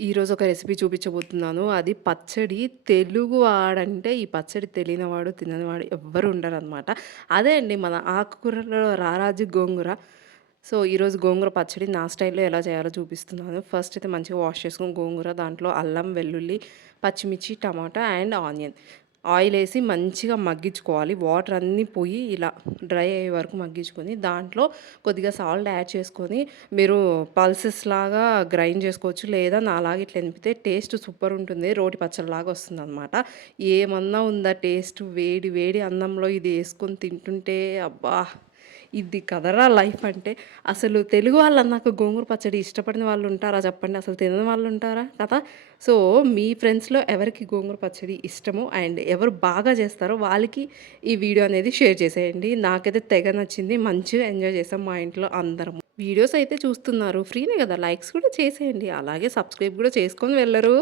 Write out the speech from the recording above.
ఈరోజు ఒక రెసిపీ చూపించబోతున్నాను. అది పచ్చడి. తెలుగు వాడంటే ఈ పచ్చడి తెలియనివాడు, తిననివాడు ఎవ్వరు ఉండరనమాట. అదే అండి మన ఆకుకూరలో రారాజు గోంగూర. సో, ఈరోజు గోంగూర పచ్చడి నా స్టైల్‌లో ఎలా చేయాలో చూపిస్తున్నాను. ఫస్ట్ అయితే మంచిగా వాష్ చేసుకొని గోంగూర దాంట్లో అల్లం, వెల్లుల్లి, పచ్చిమిర్చి, టమాటా అండ్ ఆనియన్. ఆయిలేసి మంచిగా మగ్గించుకోవాలి. వాటర్ అన్నీ పోయి ఇలా డ్రై అయ్యే వరకు మగ్గించుకొని, దాంట్లో కొద్దిగా సాల్ట్ యాడ్ చేసుకొని, మీరు పల్సెస్‌లాగా గ్రైండ్ చేసుకోవచ్చు. లేదా నాలాగా ఇట్లా ఎనిపితే టేస్ట్ సూపర్ ఉంటుంది. రోటి పచ్చడిలాగా వస్తుందనమాట. ఏమన్నా ఉందా టేస్ట్ వేడి వేడి అన్నంలో ఇది యేసుకొని తింటుంటే అబ్బా! ఇది కదరా లైఫ్ అంటే. అసలు తెలుగు వాళ్ళన్నాక గోంగూర పచ్చడి ఇష్టపడిన వాళ్ళు ఉంటారా చెప్పండి? అసలు తినని వాళ్ళు ఉంటారా? కదా! సో, మీ ఫ్రెండ్స్‌లో ఎవరికి గోంగూర పచ్చడి ఇష్టమో అండ్ ఎవరు బాగా చేస్తారో వాళ్ళకి ఈ వీడియో అనేది షేర్ చేసేయండి. నాకైతే తెగ నచ్చింది. మంచిగా ఎంజాయ్ చేసాం మా ఇంట్లో అందరము. వీడియోస్ అయితే చూస్తున్నారు. ఫ్రీనే కదా! లైక్స్ కూడా చేసేయండి. అలాగే సబ్స్క్రైబ్ కూడా చేసుకొని వెళ్లరు.